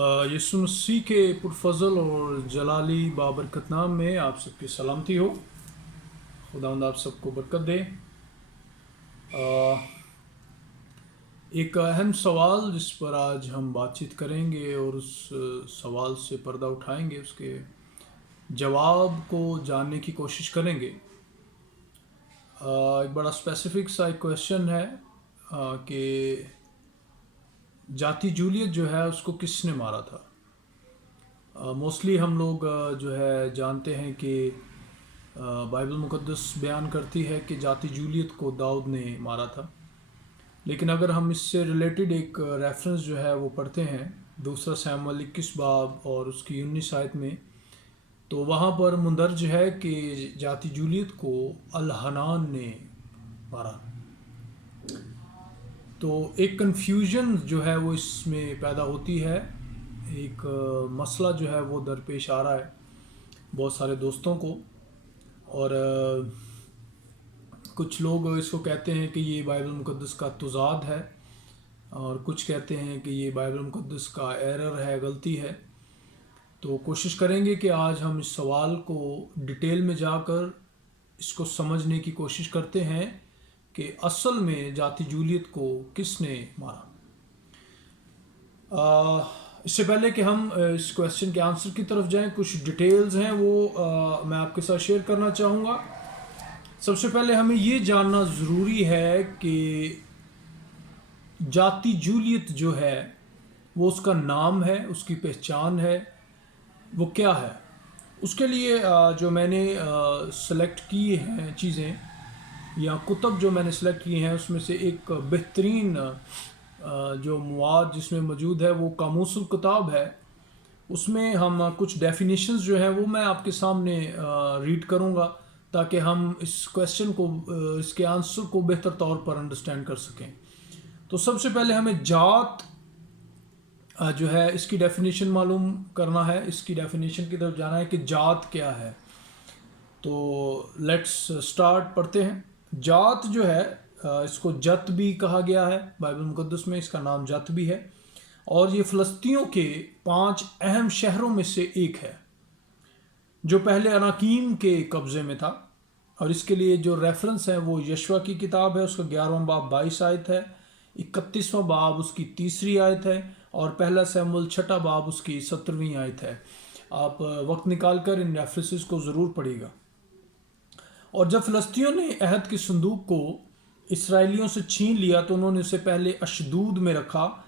यीशु मसीह के पुरफजल और जलाली बाबरकत नाम में आप सबकी सलामती हो। खुदावंद आप सबको बरकत दे। एक अहम सवाल जिस पर आज हम बातचीत करेंगे और उस सवाल से पर्दा उठाएंगे, उसके जवाब को जानने की कोशिश करेंगे। एक बड़ा स्पेसिफिक सा एक क्वेश्चन है कि जाति जूलियत जो है उसको किसने मारा था। मोस्टली हम लोग जो है जानते हैं कि बाइबल मुकद्दस बयान करती है कि जाति जूलियत को दाऊद ने मारा था, लेकिन अगर हम इससे रिलेटेड एक रेफरेंस जो है वो पढ़ते हैं 2 शमूएल 21 बाब और उसकी 19 आयत में, तो वहाँ पर मुंदरज है कि जाति जूलियत को अल-हनान ने मारा। तो एक कन्फ्यूजन जो है वो इसमें पैदा होती है, एक मसला जो है वो दरपेश आ रहा है बहुत सारे दोस्तों को। और कुछ लोग इसको कहते हैं कि ये बाइबल मुकद्दस का तुज़ाद है, और कुछ कहते हैं कि ये बाइबल मुकद्दस का एरर है, गलती है। तो कोशिश करेंगे कि आज हम इस सवाल को डिटेल में जाकर इसको समझने की कोशिश करते हैं कि असल में जाति जूलियत को किसने मारा। इससे पहले कि हम इस क्वेश्चन के आंसर की तरफ जाएं, कुछ डिटेल्स हैं वो मैं आपके साथ शेयर करना चाहूँगा। सबसे पहले हमें ये जानना ज़रूरी है कि जाति जूलियत जो है वो उसका नाम है, उसकी पहचान है, वो क्या है। उसके लिए जो मैंने सेलेक्ट की हैं चीज़ें या कुतब जो मैंने सेलेक्ट किए हैं, उसमें से एक बेहतरीन जो मवाद जिसमें मौजूद है वो कामूसुल किताब है। उसमें हम कुछ डेफिनेशंस जो हैं वो मैं आपके सामने रीड करूँगा ताकि हम इस क्वेश्चन को, इसके आंसर को बेहतर तौर पर अंडरस्टैंड कर सकें। तो सबसे पहले हमें जात जो है इसकी डेफिनेशन मालूम करना है, इसकी डेफिनेशन की तरफ जाना है कि जात क्या है। तो लेट्स स्टार्ट, पढ़ते हैं। जात जो है इसको जत भी कहा गया है, बाइबल मुकद्दस में इसका नाम जत भी है, और ये फ़लस्तीनियों के 5 अहम शहरों में से एक है जो पहले अनाकीम के कब्ज़े में था। और इसके लिए जो रेफरेंस है वो यशवा की किताब है, उसका 11वां बाब 22 आयत है, 31वां बाब उसकी 3री आयत है, और 1 शमूएल 6 बाब उसकी 17वीं आयत है। आप वक्त निकाल कर इन रेफरेंसेस को ज़रूर पढ़िएगा। और जब फ़लस्तीनियों ने अहद की संदूक को इसराइलियों से छीन लिया तो उन्होंने उसे पहले अशदूद में रखा,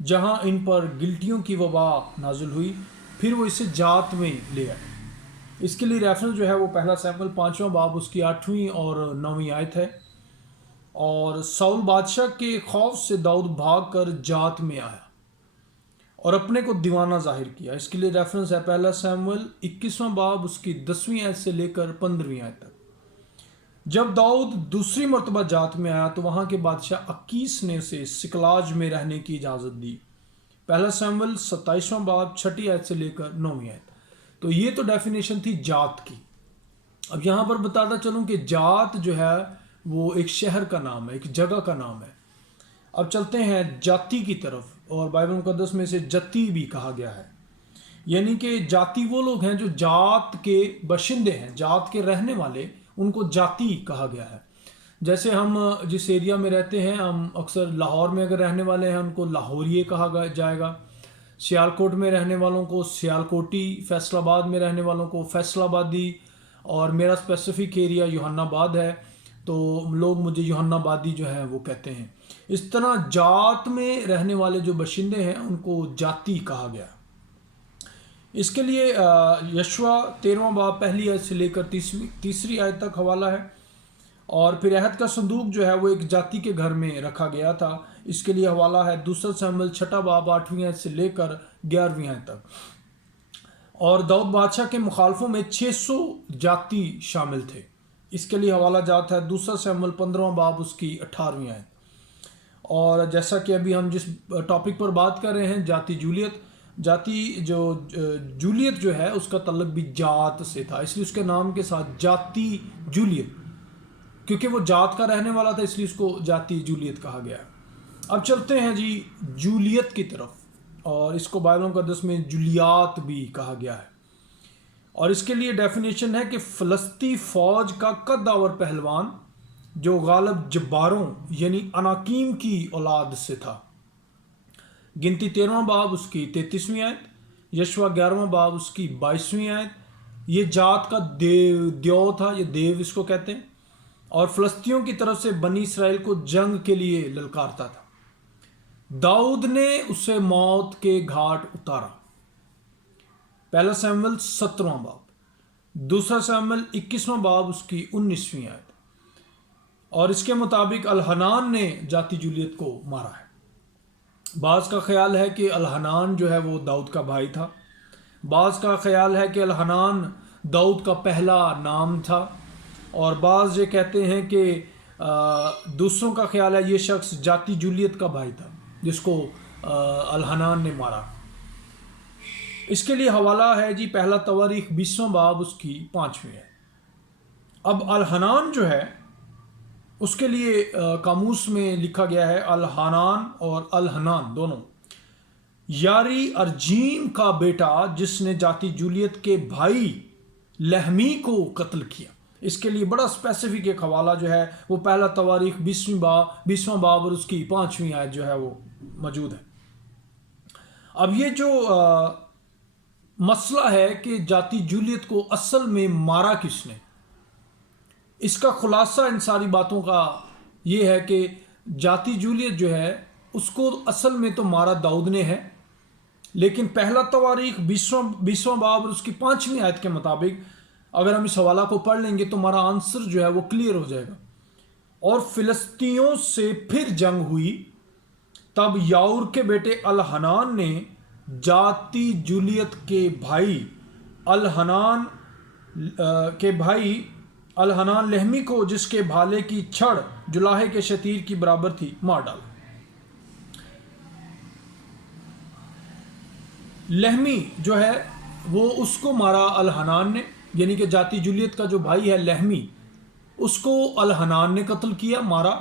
जहां इन पर गिल्टियों की वबा नाजुल हुई। फिर वो इसे जात में ले आए। इसके लिए रेफरेंस जो है वो 1 शमूएल 5वां बाब उसकी 8वीं और 9वीं आयत है। और साउल बादशाह के खौफ से दाऊद भाग कर जात में आया और अपने को दीवाना जाहिर किया। इसके लिए रेफरेंस है 1 शमूएल 21वां बाब उसकी 10वीं आयत से लेकर 15वीं आयत तक। जब दाऊद दूसरी मरतबा जात में आया तो वहाँ के बादशाह अकीस ने उसे सिकलाज में रहने की इजाज़त दी। 1 शमूएल 27वां बाब 6ठी आयत से लेकर 9वीं आयत। तो ये तो डेफिनेशन थी जात की। अब यहाँ पर बताता चलूँ कि जात जो है वो एक शहर का नाम है, एक जगह का नाम है। अब चलते हैं जाति की तरफ, और बाइबल मुकद्दस में इसे जति भी कहा गया है। यानी कि जाति वो लोग हैं जो जात के बशिंदे हैं, जात के रहने वाले, उनको जाति कहा गया है। जैसे हम जिस एरिया में रहते हैं, हम अक्सर लाहौर में अगर रहने वाले हैं उनको लाहौरिये कहा जाएगा, सियालकोट में रहने वालों को सियालकोटी, फैसलाबाद में रहने वालों को फैसलाबादी, और मेरा स्पेसिफिक एरिया यूहन्नाबाद है तो लोग मुझे यूहन्नाबादी जो है वो कहते हैं। इस तरह जात में रहने वाले जो बशिंदे हैं उनको जाति कहा गया। इसके लिए यशवा 13वां बाब 1 आयत से लेकर 3री आयत तक हवाला है। और फिर अहद का संदूक जो है वो एक जाति के घर में रखा गया था। इसके लिए हवाला है 2 शमूएल 6 बाब 8वीं आयत से लेकर 11वीं आयत तक। और दाऊद बादशाह के मुखालफों में 600 जाति शामिल थे। इसके लिए हवाला जात है 2 शमूएल 15वां बाब उसकी 18वीं आयत। और जैसा कि अभी हम जिस टॉपिक पर बात कर रहे हैं, जाति जूलियत, जाति जो जूलियत जो है उसका तल्लुक भी जात से था, इसलिए उसके नाम के साथ जाति जूलियत, क्योंकि वो जात का रहने वाला था इसलिए उसको जाति जूलियत कहा गया। अब चलते हैं जी जूलियत की तरफ। اور اس کو بائبل مقدس میں جلیات بھی کہا گیا ہے. اور اس کے لیے ڈیفینیشن ہے کہ فلسطی فوج کا قدآور پہلوان جو غالب جباروں یعنی اناکیم کی اولاد سے تھا. گنتی 13واں باب اس کی 33ویں آیت، یشوع 11واں باب اس کی 22ویں آیت. یہ جات کا دیو تھا، یہ دیو اس کو کہتے ہیں، اور فلسطینیوں کی طرف سے بنی اسرائیل کو جنگ کے لیے للکارتا تھا. داؤد نے اسے موت کے گھاٹ اتارا. پہلا سیموئیل 17واں باب، دوسرا سیموئیل 21واں باب اس کی 19ویں آیت. اور اس کے مطابق الحنان نے جاتی جولیت کو مارا ہے. بعض کا خیال ہے کہ الحنان جو ہے وہ داؤد کا بھائی تھا. بعض کا خیال ہے کہ الحنان داؤد کا پہلا نام تھا. اور بعض یہ کہتے ہیں کہ دوسروں کا خیال ہے یہ شخص جاتی جولیت کا بھائی تھا جس کو الحنان نے مارا. اس کے لیے حوالہ ہے جی پہلا تواریخ 20واں باب اس کی 5ویں ہے. اب الحنان جو ہے اس کے لیے قاموس میں لکھا گیا ہے الحنان اور الحنان دونوں یاری ارجیم کا بیٹا جس نے جاتی جولیت کے بھائی لہمی کو قتل کیا. اس کے لیے بڑا اسپیسیفک ایک حوالہ جو ہے وہ پہلا تواریخ 20واں باب اور اس کی 5ویں آیت جو ہے وہ موجود ہے. اب یہ جو مسئلہ ہے کہ جاتی جولیت کو اصل میں مارا کس نے، اس کا خلاصہ ان ساری باتوں کا یہ ہے کہ جاتی جولیت جو ہے اس کو اصل میں تو مارا داؤد نے ہے، لیکن پہلا تواریخ 20واں باب اور اس کی 5ویں آیت کے مطابق اگر ہم اس حوالہ کو پڑھ لیں گے تو ہمارا آنسر جو ہے وہ کلیئر ہو جائے گا. اور فلسطینیوں سے پھر جنگ ہوئی، تب یاور کے بیٹے الحنان نے جاتی جولیت کے بھائی الحنان لہمی کو جس کے بھالے کی چھڑ جلاہے کے شتیر کی برابر تھی مار ڈالا. لہمی جو ہے وہ اس کو مارا الحنان نے، یعنی کہ جاتی جولیت کا جو بھائی ہے لہمی اس کو الحنان نے قتل کیا، مارا.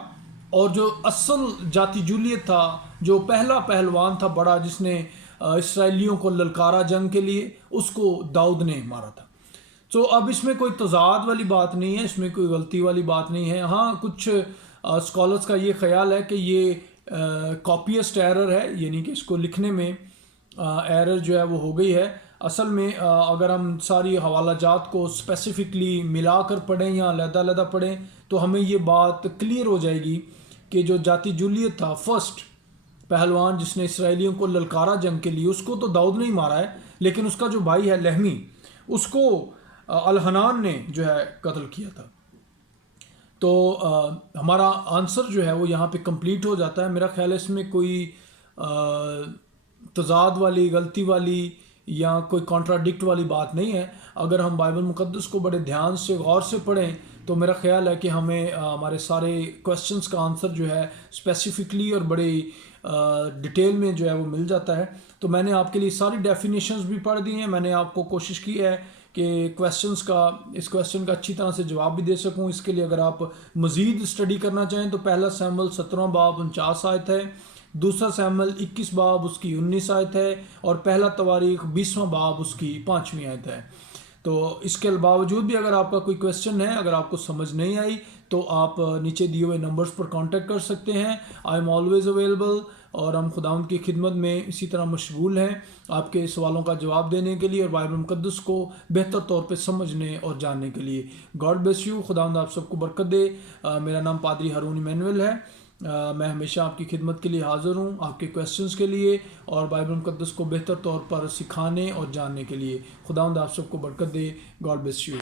اور جو اصل جاتی جولیت تھا، جو پہلا پہلوان تھا بڑا جس نے اسرائیلیوں کو للکارا جنگ کے لیے، اس کو داؤد نے مارا تھا. تو اب اس میں کوئی تضاد والی بات نہیں ہے، اس میں کوئی غلطی والی بات نہیں ہے. ہاں کچھ اسکالرس کا یہ خیال ہے کہ یہ کاپیسٹ ایرر ہے، یعنی کہ اس کو لکھنے میں ایرر جو ہے وہ ہو گئی ہے. اصل میں اگر ہم ساری حوالہ جات کو اسپیسیفکلی ملا کر پڑھیں یا علیحدہ علیحدہ پڑھیں تو ہمیں یہ بات کلیئر ہو جائے گی کہ جو جاتی جولیت تھا فرسٹ پہلوان جس نے اسرائیلیوں کو للکارا جنگ کے لیے، اس کو تو داؤد نے ہی مارا ہے، لیکن اس کا جو بھائی ہے لہمی اس کو الحنان نے جو ہے قتل کیا تھا. تو ہمارا آنسر جو ہے وہ یہاں پہ کمپلیٹ ہو جاتا ہے. میرا خیال ہے اس میں کوئی تضاد والی، غلطی والی یا کوئی کانٹراڈکٹ والی بات نہیں ہے. اگر ہم بائبل مقدس کو بڑے دھیان سے غور سے پڑھیں تو میرا خیال ہے کہ ہمیں ہمارے سارے کویسچنس کا آنسر جو ہے اسپیسیفکلی اور بڑے ڈیٹیل میں جو ہے وہ مل جاتا ہے. تو میں نے آپ کے لیے ساری ڈیفینیشنز بھی پڑھ دی ہیں. میں نے آپ کو کوشش کی ہے کہ اس کویسچن کا اچھی طرح سے جواب بھی دے سکوں. اس کے لیے اگر آپ مزید اسٹڈی کرنا چاہیں تو پہلا سیموئیل 17واں باب 49 آیت ہے، دوسرا سیموئیل 21 باب اس کی 19 آیت ہے، اور پہلا تواریخ 20واں باب اس کی 5ویں آیت ہے. تو اس کے باوجود بھی اگر آپ کا کوئی کویسچن ہے، اگر آپ کو سمجھ نہیں آئی تو آپ نیچے دیے ہوئے نمبرز پر کانٹیکٹ کر سکتے ہیں. I am always available. اور ہم خداوند کی خدمت میں اسی طرح مشغول ہیں آپ کے سوالوں کا جواب دینے کے لیے اور بائبل مقدس کو بہتر طور پہ سمجھنے اور جاننے کے لیے. God bless you. خداوند آپ سب کو برکت دے. میرا نام پادری ہارون ایمینول ہے. میں ہمیشہ آپ کی خدمت کے لیے حاضر ہوں، آپ کے کویسچنز کے لیے اور بائبل مقدس کو بہتر طور پر سکھانے اور جاننے کے لیے. خداوند آپ سب کو برکت دے. God bless you.